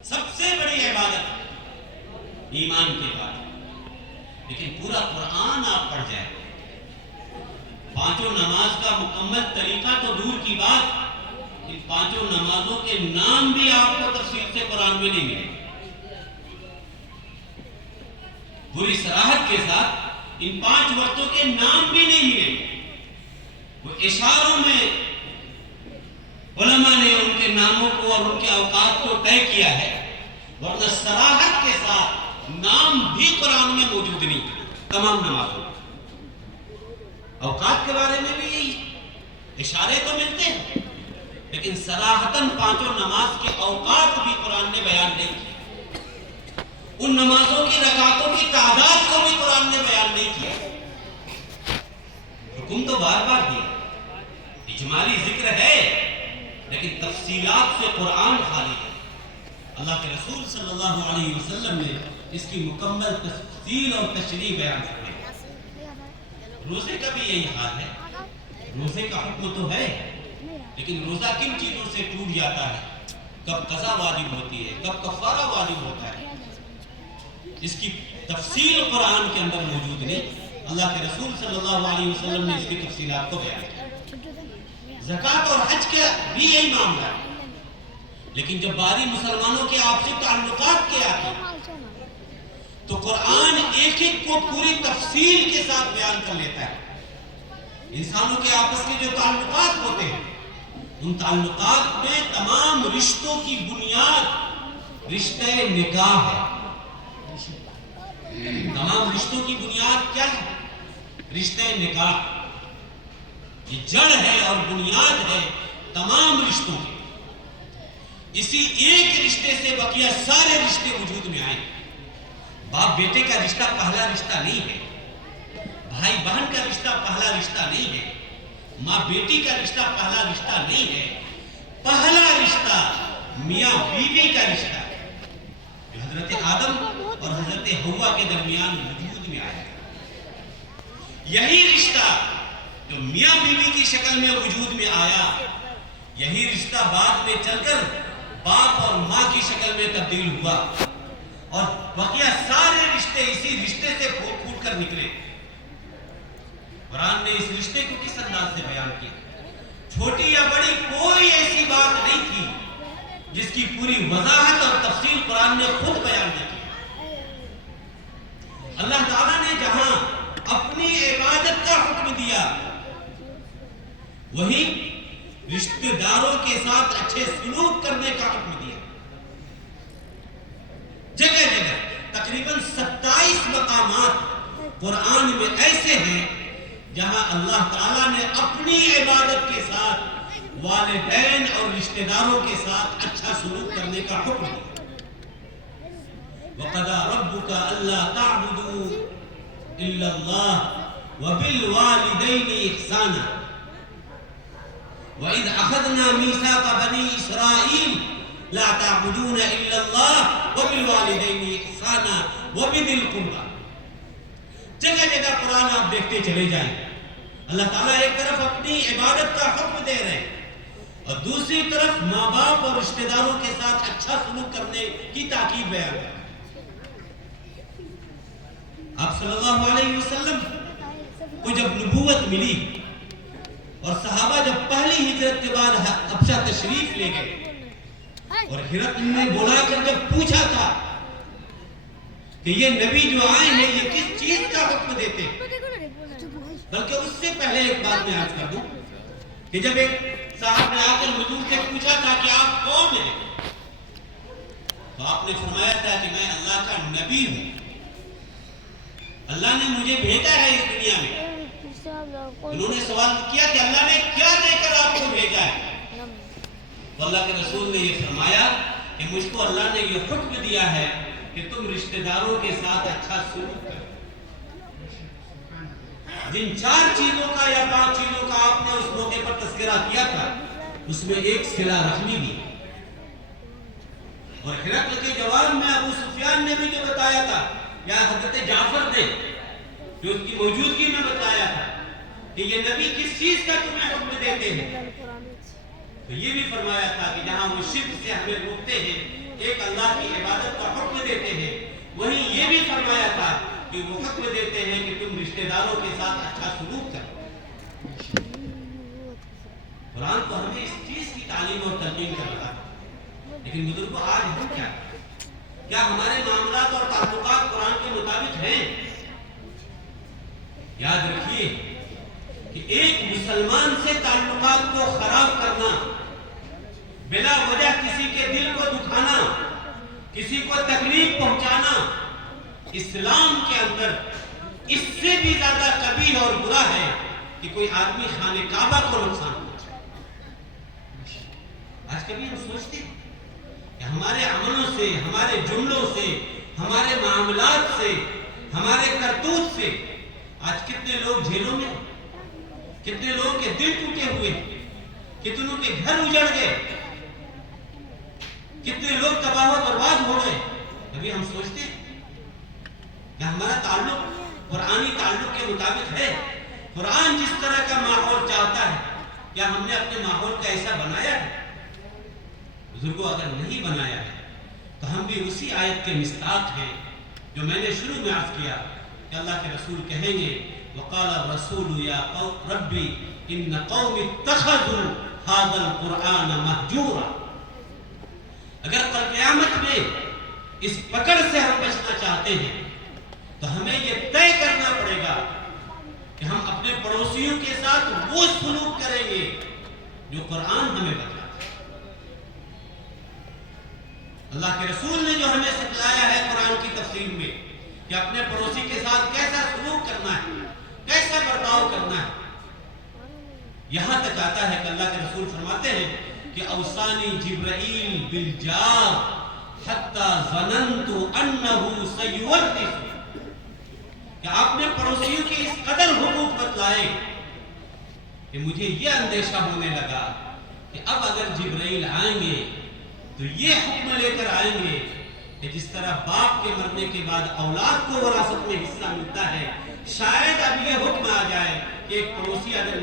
سب سے بڑی عبادت ایمان کے بعد، لیکن پورا قرآن آپ پڑھ جائیں، پانچوں نماز کا مکمل طریقہ تو دور کی بات، ان پانچوں نمازوں کے نام بھی آپ کو تفصیل سے قرآن میں نہیں ملے، پوری صراحت کے ساتھ ان 5 وقتوں کے نام بھی نہیں ملے، وہ اشاروں میں علماء نے ان کے ناموں کو اور ان کے اوقات کو طے کیا ہے، ورنہ صراحت کے ساتھ نام بھی قرآن میں موجود نہیں تمام نمازوں۔ اوقات کے بارے میں بھی یہی اشارے تو ملتے ہیں، لیکن صراحتاً پانچوں نماز کے اوقات بھی قرآن نے بیان نہیں کیا، ان نمازوں کی رکعتوں کی تعداد کو بھی قرآن نے بیان نہیں کیا۔ حکم تو بار بار دیا، اجمالی ذکر ہے، لیکن تفصیلات سے قرآن خالی ہے۔ اللہ کے رسول صلی اللہ علیہ وسلم نے اس کی مکمل تفصیل اور تشریح بیان فرمائی۔ روزے کا بھی یہی حال ہے، روزے کا حکم تو ہے، لیکن روزہ کن چیزوں سے ٹوٹ جاتا ہے، کب قضا واجب ہوتی ہے، کب کفارہ واجب ہوتا ہے، اس کی تفصیل قرآن کے اندر موجود نہیں۔ اللہ کے رسول صلی اللہ علیہ وسلم نے اس کی تفصیلات کو بیان کیا۔ زکوٰۃ اور حج کا بھی یہی معاملہ ہے، لیکن جب باری مسلمانوں کے آپسی تعلقات کے آتے ہیں تو قرآن ایک ایک کو پوری تفصیل کے ساتھ بیان کر لیتا ہے۔ انسانوں کے آپس کے جو تعلقات ہوتے ہیں، ان تعلقات میں تمام رشتوں کی بنیاد رشتہ نکاح ہے۔ تمام رشتوں کی بنیاد کیا ہے؟ رشتہ نکاح، یہ جڑ ہے اور بنیاد ہے تمام رشتوں کی۔ اسی ایک رشتے سے بقیہ سارے رشتے وجود میں آئے۔ باپ بیٹے کا رشتہ پہلا رشتہ نہیں ہے، بھائی بہن کا رشتہ پہلا رشتہ نہیں ہے، ماں بیٹی کا رشتہ پہلا رشتہ نہیں ہے، پہلا رشتہ میاں بیوی کا رشتہ ہے، جو حضرت آدم اور حضرت حوا کے درمیان وجود میں آیا۔ یہی رشتہ جو میاں بیوی کی شکل میں وجود میں آیا، یہی رشتہ بعد میں چل کر باپ اور ماں کی شکل میں تبدیل ہوا، اور بقیہ سارے رشتے اسی رشتے سے پھوٹ پھوٹ کر نکلے۔ قرآن نے اس رشتے کو کس انداز سے بیان کیا؟ چھوٹی یا بڑی کوئی ایسی بات نہیں تھی جس کی پوری وضاحت اور تفصیل قرآن نے خود بیان نہیں کی۔ اللہ تعالیٰ نے جہاں اپنی عبادت کا حکم دیا، وہی رشتہ داروں کے ساتھ اچھے سلوک کرنے کا حکم دیا۔ جگہ جگہ تقریباً 27 مقامات قرآن میں ایسے ہیں جہاں اللہ تعالیٰ نے اپنی عبادت کے ساتھ والدین اور رشتہ داروں کے ساتھ اچھا سلوک کرنے کا حکم دیا۔ وَقَضَىٰ رَبُّكَ أَلَّا تَعْبُدُوا إِلَّا اللَّهَ وَبِالْوَالِدَيْنِ إِحْسَانًا وَإِذْ أَخَذْنَا مِيثَاقَ بَنِي إِسْرَائِيلَ لَا تَعْبُدُونَ إِلَّا اللَّهَ وَبِالْوَالِدَيْنِ إِحْسَانًا وَبِذِي الْقُرْبَىٰ۔ جگہ جگہ قرآن آپ دیکھتے چلے جائیں، اللہ تعالیٰ ایک طرف اپنی عبادت کا حکم دے رہے ہیں اور دوسری طرف ماں باپ اور رشتہ داروں کے ساتھ اچھا سلوک کرنے کی تاکید بیان ہے۔ آپ صلی اللہ علیہ وسلم کو جب نبوت ملی اور صحابہ جب پہلی ہجرت کے بعد حبشہ تشریف لے گئے اور ہرقل نے بلا کر جب پوچھا تھا کہ یہ نبی جو آئے ہیں یہ کس چیز کا حکم دیتے ہیں، بلکہ اس سے پہلے ایک بات میں عرض کر دوں کہ جب ایک صاحب نے آ کر حضور سے پوچھا تھا کہ آپ کون ہیں، تو آپ نے فرمایا تھا کہ میں اللہ کا نبی ہوں، اللہ نے مجھے بھیجا ہے اس دنیا میں۔ انہوں نے سوال کیا کہ اللہ نے کیا دے کر آپ کو بھیجا ہے؟ تو اللہ کے رسول نے یہ فرمایا کہ مجھ کو اللہ نے یہ حکم دیا ہے کہ تم رشتہ داروں کے ساتھ اچھا سلوک کرو۔ جن 4 چیزوں کا یا 5 چیزوں کا آپ نے اس موقع پر تذکرہ کیا تھا، اس میں ایک صلہ رحمی بھی، اور ہرقل کے جواب میں ابو سفیان نے بھی جو بتایا تھا، یا حضرت جعفر نے جو اس کی موجودگی میں بتایا تھا کہ یہ نبی کس چیز کا تمہیں حکم دیتے ہیں، تو یہ بھی فرمایا تھا کہ جہاں وہ شرک سے ہمیں روکتے ہیں ایک اللہ کی عبادت کا حکم دیتے ہیں، وہیں یہ بھی فرمایا تھا کہ وہ حکم دیتے ہیں کہ تم رشتہ داروں کے ساتھ اچھا سلوک کرو۔ قرآن تو ہمیں اس چیز کی تعلیم اور تلقین کر رہا ہے، لیکن بزرگوں آج ہم کیا ہمارے معاملات اور تعلقات قرآن کے مطابق ہیں؟ یاد رکھیے کہ ایک مسلمان سے تعلقات کو خراب کرنا، بلا وجہ کسی کے دل کو دکھانا، کسی کو تکلیف پہنچانا، اسلام کے اندر اس سے بھی زیادہ قبیح اور برا ہے کہ کوئی آدمی خانہ کعبہ کو نقصان پہنچائے۔ آج کبھی ہم سوچتے ہیں کہ ہمارے عملوں سے، ہمارے جملوں سے، ہمارے معاملات سے، ہمارے کرتوت سے آج کتنے لوگ جھیلوں میں، کتنے لوگ کے دل ٹوٹے ہوئے، کتنوں کے گھر اجڑ گئے، کتنے لوگ تباہ و برباد ہو گئے۔ کبھی ہم سوچتے ہیں کہ ہمارا تعلق قرآنی تعلق کے مطابق ہے؟ قرآن جس طرح کا ماحول چاہتا ہے کیا ہم نے اپنے ماحول کا ایسا بنایا ہے؟ بزرگوں اگر نہیں بنایا ہے تو ہم بھی اسی آیت کے مصداق ہیں جو میں نے شروع میں عرض کیا کہ اللہ کے رسول کہیں گے وقال الرسول یا ربی ان قوم اتخذوا هذا القرآن مہجورا۔ اگر کل قیامت میں اس پکڑ سے ہم بچنا چاہتے ہیں تو ہمیں یہ طے کرنا پڑے گا کہ ہم اپنے پڑوسیوں کے ساتھ وہ سلوک کریں گے جو قرآن ہمیں بتاتا ہے۔ اللہ کے رسول نے جو ہمیں سکھلایا ہے قرآن کی تفسیر میں کہ اپنے پڑوسی کے ساتھ کیسا سلوک کرنا ہے، کیسا برتاؤ کرنا ہے، یہاں تک آتا ہے کہ اللہ کے رسول فرماتے ہیں کہ اوصانی جبرائیل بالجار حتی ظننت انہ سیورث، کہ آپ نے پڑوسیوں کے اس قدر حقوق بتلائے کہ مجھے یہ اندیشہ ہونے لگا کہ اب اگر جبرائیل آئیں گے تو یہ حکم لے کر آئیں گے کہ جس طرح باپ کے مرنے کے بعد اولاد کو وراثت میں حصہ ملتا ہے، شاید اب یہ حکم آ جائے کہ ایک پڑوسی اگر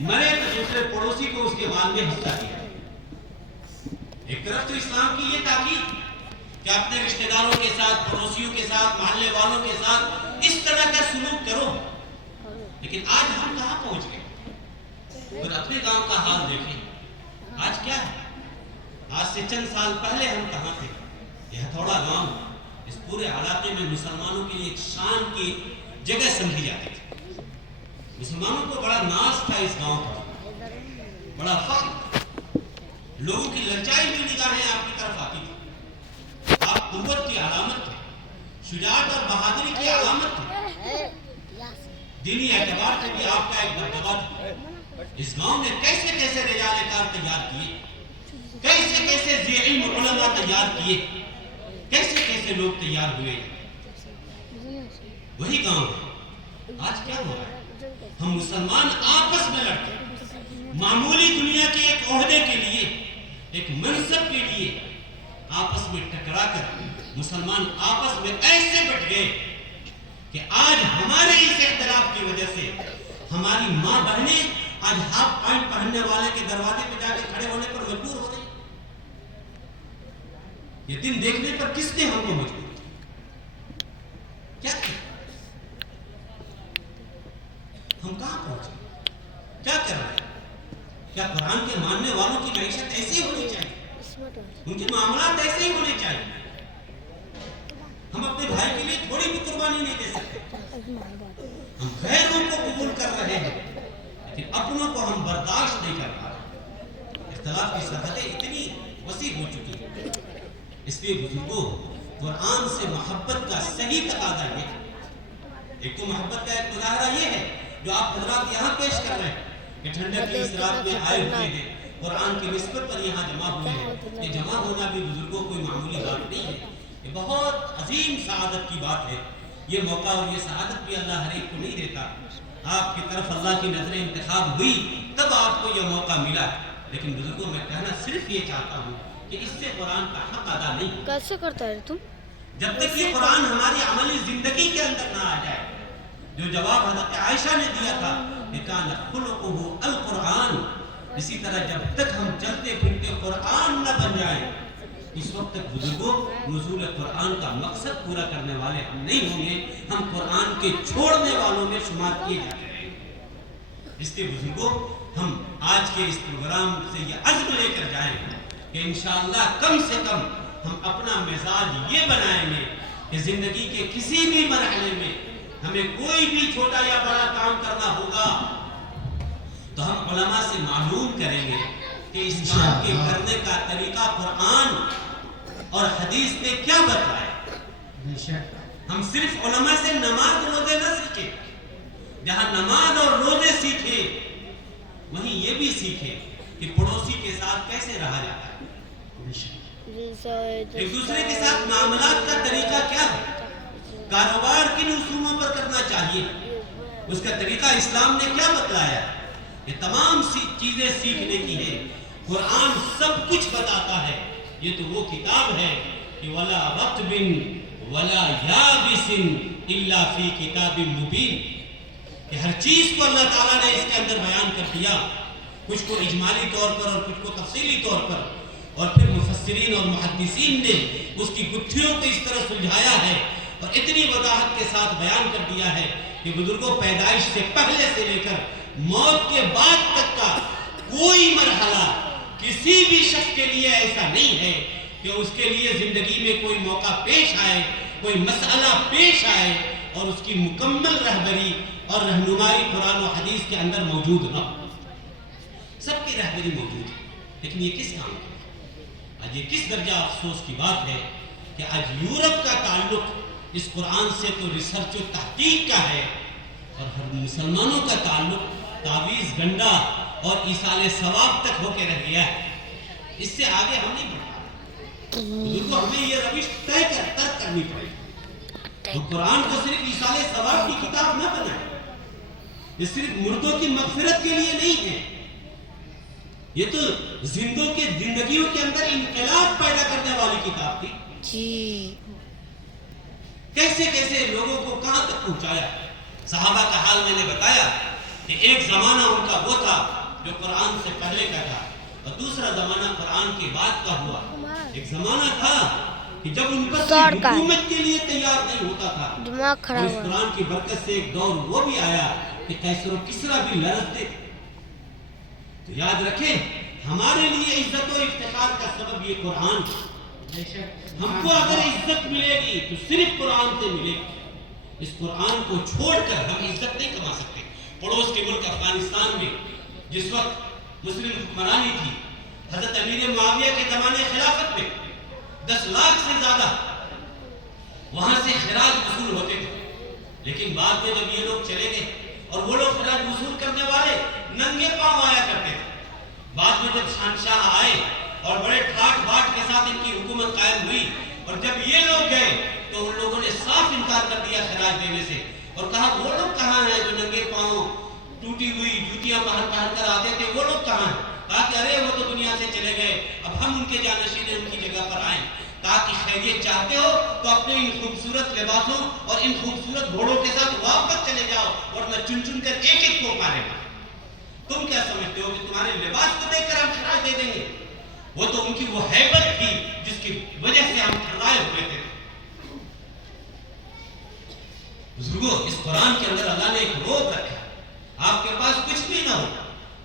مرے تو دوسرے پڑوسی کو اس کے مال میں حصہ دیا۔ ایک طرف تو اسلام کی یہ تاکید کہ اپنے رشتہ داروں کے ساتھ، پڑوسیوں کے ساتھ، محلے والوں کے ساتھ اس طرح کا سلوک کرو، لیکن آج ہم کہاں پہنچ گئے؟ اور اپنے گاؤں کا حال دیکھیں آج کیا ہے۔ آج سے چند سال پہلے ہم کہاں تھے؟ یہ ہتھوڑا گاؤں اس پورے علاقے میں مسلمانوں کے لیے ایک شان کی جگہ سمجھی جاتی تھی۔ مسلمانوں کو بڑا ناز تھا اس گاؤں کا، بڑا فخر، لوگوں کی لچائی ہوئی نگاہیں آپ کی طرف آتی تھی۔ آپ قوت کی علامت تھے، شجاعت اور بہادری کی علامت تھے، دینی اعتبار سے بھی آپ کا ایک دبدبہ تھا۔ اس گاؤں نے کیسے کیسے رجال کار تیار کیے، کیسے کیسے ذی علم علماء تیار کیے، کیسے کیسے لوگ تیار ہوئے۔ وہی گاؤں ہے۔ آج کیا ہو رہا ہے؟ ہم مسلمان آپس میں لڑتے ہیں، معمولی دنیا کے ایک عہدے کے لیے، ایک منصب کے لیے آپس میں ٹکرا کر مسلمان آپس میں ایسے بٹ گئے کہ آج ہمارے اس اختلاف کی وجہ سے ہماری ماں بہنیں آج ہاف پینٹ پہننے والے کے دروازے پہ جا کے کھڑے ہونے پر مجبور ہو رہی۔ یہ دن دیکھنے پر کس نے ہم کو مجبور کیا کیا؟ ہم کہاں پہنچے؟ کیا کر رہے ہیں؟ کیا قرآن کے ماننے والوں کی معیشت ایسی ہونی چاہیے؟ ان کے معاملات ایسے ہی ہونے چاہیے؟ ہم اپنے بھائی کے لیے تھوڑی بھی قربانی نہیں دے سکتے۔ ہم غیروں کو قبول کر رہے ہیں لیکن اپنوں کو ہم برداشت نہیں کر پا رہے۔ اختلاف کی سرحدیں اتنی وسیع ہو چکی ہیں، اس لیے بزرگوں قرآن سے محبت کا صحیح تقاضا یہ ہے۔ ایک تو محبت کا ایک مظاہرہ یہ ہے جو آپ حضرات یہاں پیش کر رہے ہیں کہ ٹھنڈک کی اس رات میں آئے ہوئے ہیں، قرآن کی نسبت پر یہاں جمع ہوئے ہیں۔ یہ جمع ہونا بھی بزرگوں کوئی معمولی بات نہیں ہے، یہ بہت عظیم سعادت کی بات ہے۔ یہ موقع اور یہ سعادت بھی اللہ ہر ایک کو نہیں دیتا۔ آپ کی طرف اللہ کی نظر انتخاب ہوئی تب آپ کو یہ موقع ملا، لیکن بزرگوں میں کہنا صرف یہ چاہتا ہوں کہ اس سے قرآن کا حق ادا نہیں۔ کیسے کرتا ہے تم؟ جب تک یہ قرآن ہماری عملی زندگی کے اندر نہ آ جائے، جو جواب حضرت عائشہ نے دیا تھا کہ کان خلقہ القرآن، اسی طرح جب تک ہم چلتے پھرتے قرآن نہ بن جائیں اس وقت تک بزرگوں نزول قرآن کا مقصد پورا کرنے والے ہم نہیں ہوں گے، ہم قرآن کے چھوڑنے والوں میں شمار کیے جاتے ہیں۔ اس لیے بزرگوں ہم آج کے اس پروگرام سے یہ عزم لے کر جائیں کہ انشاءاللہ کم سے کم ہم اپنا مزاج یہ بنائیں گے کہ زندگی کے کسی بھی مرحلے میں ہمیں کوئی بھی چھوٹا یا بڑا کام کرنا ہوگا تو ہم علماء سے معلوم کریں گے کہ اس کام کے کرنے کا طریقہ قرآن اور حدیث نے کیا بتایا۔ ہم صرف علماء سے نماز روزے نہ سیکھیں، جہاں نماز اور روزے سیکھیں وہیں یہ بھی سیکھیں کہ پڑوسی کے ساتھ کیسے رہا جاتا ہے، ایک دوسرے کے ساتھ معاملات کا طریقہ کیا ہے، کاروبار کن اصولوں پر کرنا چاہیے، اس کا طریقہ اسلام نے کیا بتلایا۔ یہ تمام چیزیں سیکھنے کی ہے، قرآن سب کچھ بتاتا ہے۔ یہ تو وہ کتاب ہے کہ وَلَا رَطْبٍ وَلَا يَابِسٍ إِلَّا فِي كِتَابٍ مُبِينٍ، کہ ہر چیز کو اللہ تعالیٰ نے اس کے اندر بیان کر دیا، کچھ کو اجمالی طور پر اور کچھ کو تفصیلی طور پر، اور پھر مفسرین اور محدثین نے اس کی گتھیوں کو اس طرح سلجھایا ہے اور اتنی وضاحت کے ساتھ بیان کر دیا ہے کہ بزرگوں پیدائش سے پہلے سے لے کر موت کے بعد تک کا کوئی مرحلہ کسی بھی شخص کے لیے ایسا نہیں ہے کہ اس کے لیے زندگی میں کوئی موقع پیش آئے، کوئی مسئلہ پیش آئے اور اس کی مکمل رہبری اور رہنمائی قرآن و حدیث کے اندر موجود نہ ہو۔ سب کی رہبری موجود ہے، لیکن یہ کس کام کی؟ آج یہ کس درجہ افسوس کی بات ہے کہ آج یورپ کا تعلق اس قرآن سے تو ریسرچ و تحقیق کا ہے، اور ہر مسلمانوں کا تعلق تعویذ گنڈا اور ایصال ثواب تک ہو کے رہ گیا ہے۔ اس سے آگے ہم نہیں بڑھ پا رہے، ہمیں یہ روش طے کر ترک کرنی پڑے گی۔ تو قرآن کو صرف ایصال ثواب کی کتاب نہ بنائے، یہ صرف مردوں کی مغفرت کے لیے نہیں ہے، یہ تو زندوں کے زندگیوں کے اندر انقلاب پیدا کرنے والی کتاب تھی۔ کیسے کیسے لوگوں کو کہاں تک پہنچایا۔ صحابہ کا حال میں نے بتایا کہ ایک زمانہ ان کا وہ تھا جو قرآن سے پہلے کا تھا، اور دوسرا زمانہ قرآن کے بعد کا ہوا۔ ایک زمانہ تھا کہ جب ان پر حکومت کے لیے تیار نہیں ہوتا تھا، اور اس قرآن کی برکت سے ایک دور وہ بھی آیا کہ کیسر و کسرا بھی لرزتے تھے۔ تو یاد رکھیں، ہمارے لیے عزت و افتخار کا سبب یہ قرآن ہے۔ ہم کو اگر عزت ملے گی تو صرف قرآن سے ملے گی۔ اس قرآن کو چھوڑ کر ہم عزت نہیں کما سکتے۔ پڑوس کے ملک افغانستان میں جس وقت مسلم حکمرانی تھی، حضرت امیر معاویہ کے زمانے خلافت میں 10 لاکھ سے زیادہ وہاں سے خراج وصول ہوتے تھے، لیکن بعد میں جب یہ لوگ چلے گئے اور وہ لوگ خراج وصول کرنے والے ننگے پاؤں آیا کرتے تھے، بعد میں جب شہنشاہ آئے اور بڑے ٹھاٹ باٹ کے ساتھ ان کی حکومت قائم ہوئی، اور جب یہ لوگ گئے تو ان لوگوں نے صاف انکار کر دیا خراج دینے سے، اور کہا وہ لوگ کہاں ہیں جو ننگے پاؤں ٹوٹی ہوئی جوتیاں پہن کر آتے تھے، وہ لوگ کہاں ہیں؟ کہا کہ ارے وہ تو دنیا سے چلے گئے، اب ہم ان کے جانشین ان کی جگہ پر آئیں۔ کہا کہ خیریت چاہتے ہو تو اپنے ان خوبصورت لباسوں اور ان خوبصورت گھوڑوں کے ساتھ واپس چلے جاؤ، ورنہ چن چن کر ایک ایک کو مارے گا۔ تم کیا سمجھتے ہو کہ تمہارے لباس کو دیکھ کر ہم خراج دے دیں گے؟ وہ تو ان کی وہ ہیبت تھی جس کی وجہ سے ہم ٹھہرائے ہوئے تھے۔ بزرگوں، اس قرآن کے اندر اللہ نے ایک روک رکھا، آپ کے پاس کچھ بھی نہ ہو،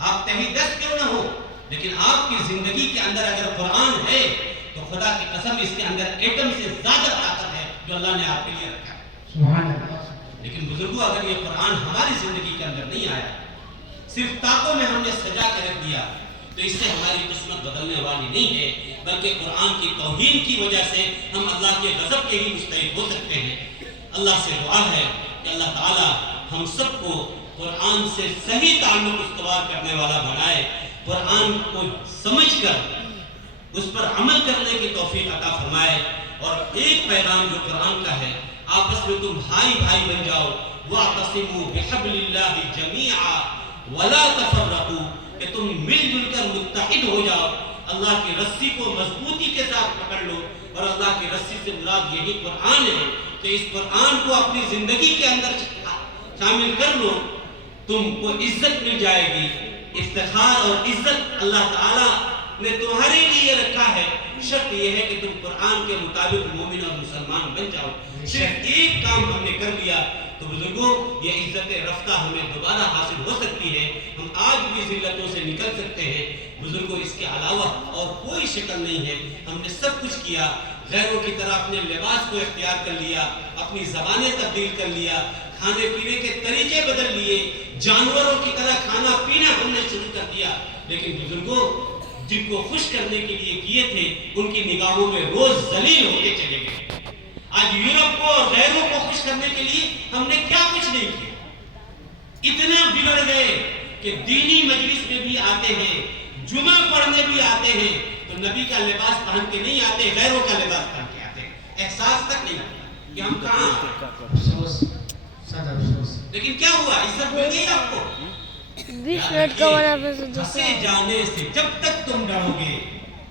آپ تہی دست کیوں نہ ہو، لیکن آپ کی زندگی کے اندر اگر قرآن ہے تو خدا کی قسم اس کے اندر ایٹم سے زیادہ طاقت ہے جو اللہ نے آپ کے لیے رکھا ہے۔ سبحان اللہ۔ لیکن بزرگوں، اگر یہ قرآن ہماری زندگی کے اندر نہیں آیا، صرف طاقوں میں ہم نے سجا کے رکھ دیا، تو اس سے ہماری قسمت بدلنے والی نہیں ہے، بلکہ قرآن کی توہین کی وجہ سے ہم اللہ کے غضب کے ہی مستحق ہو سکتے ہیں۔ اللہ سے دعا ہے کہ اللہ تعالی ہم سب کو قرآن سے صحیح تعلق استوار کرنے والا بنائے، قرآن کو سمجھ کر اس پر عمل کرنے کی توفیق عطا فرمائے، اور ایک پیغام جو قرآن کا ہے، آپس میں تم بھائی بھائی بن جاؤ، وَاعْتَصِمُوا بِحَبْلِ اللَّهِ جَمِيعًا وَلَا تَفَرَّقُوا، کہ تم مل جل کر متحد ہو جاؤ، اللہ کی رسی کو مضبوطی کے ساتھ پکڑ لو، اور اللہ کی رسی سے مراد یہی قرآن ہے کہ اس قرآن کو اپنی زندگی کے اندر شامل کر لو، تم کو عزت مل جائے گی۔ افتخار اور عزت اللہ تعالیٰ نے تمہارے لیے رکھا ہے، شرط یہ ہے کہ تم قرآن کے مطابق مومن اور مسلمان بن جاؤ. صرف ایک کام ہم نے کر لیا تو بزرگوں یہ عزت رفتہ ہمیں دوبارہ حاصل ہو سکتی ہے. ہم آج بھی ذلتوں سے نکل سکتے ہیں. بزرگوں اس کے علاوہ اور کوئی شکل نہیں ہے. ہم نے سب کچھ کیا. غیروں کی طرح اپنے لباس کو اختیار کر لیا, اپنی زبانیں تبدیل کر لیا, کھانے پینے کے طریقے بدل لیے, جانوروں کی طرح کھانا پینا ہم نے شروع کر دیا. لیکن بزرگوں جن کو خوش کرنے کے لیے کیے تھے ان کی نگاہوں میں روز ذلیل ہوتے چلے گئے. آج یورپ کو اور غیروں کو خوش کرنے کے لیے ہم نے کیا کچھ نہیں کیا. اتنا بگڑ گئے کہ دینی مجلس میں بھی آتے ہیں, جمعہ پڑھنے بھی آتے ہیں تو نبی کا لباس پہن کے نہیں آتے, غیروں کا لباس پہن کے آتے. احساس تک نہیں ہوتا کہ ہم کہاں ہیں. لیکن کیا ہوا, عزت مل گئی آپ کو. 20 منٹ کا ہنسے جانے سے جب تک تم ڈرو گے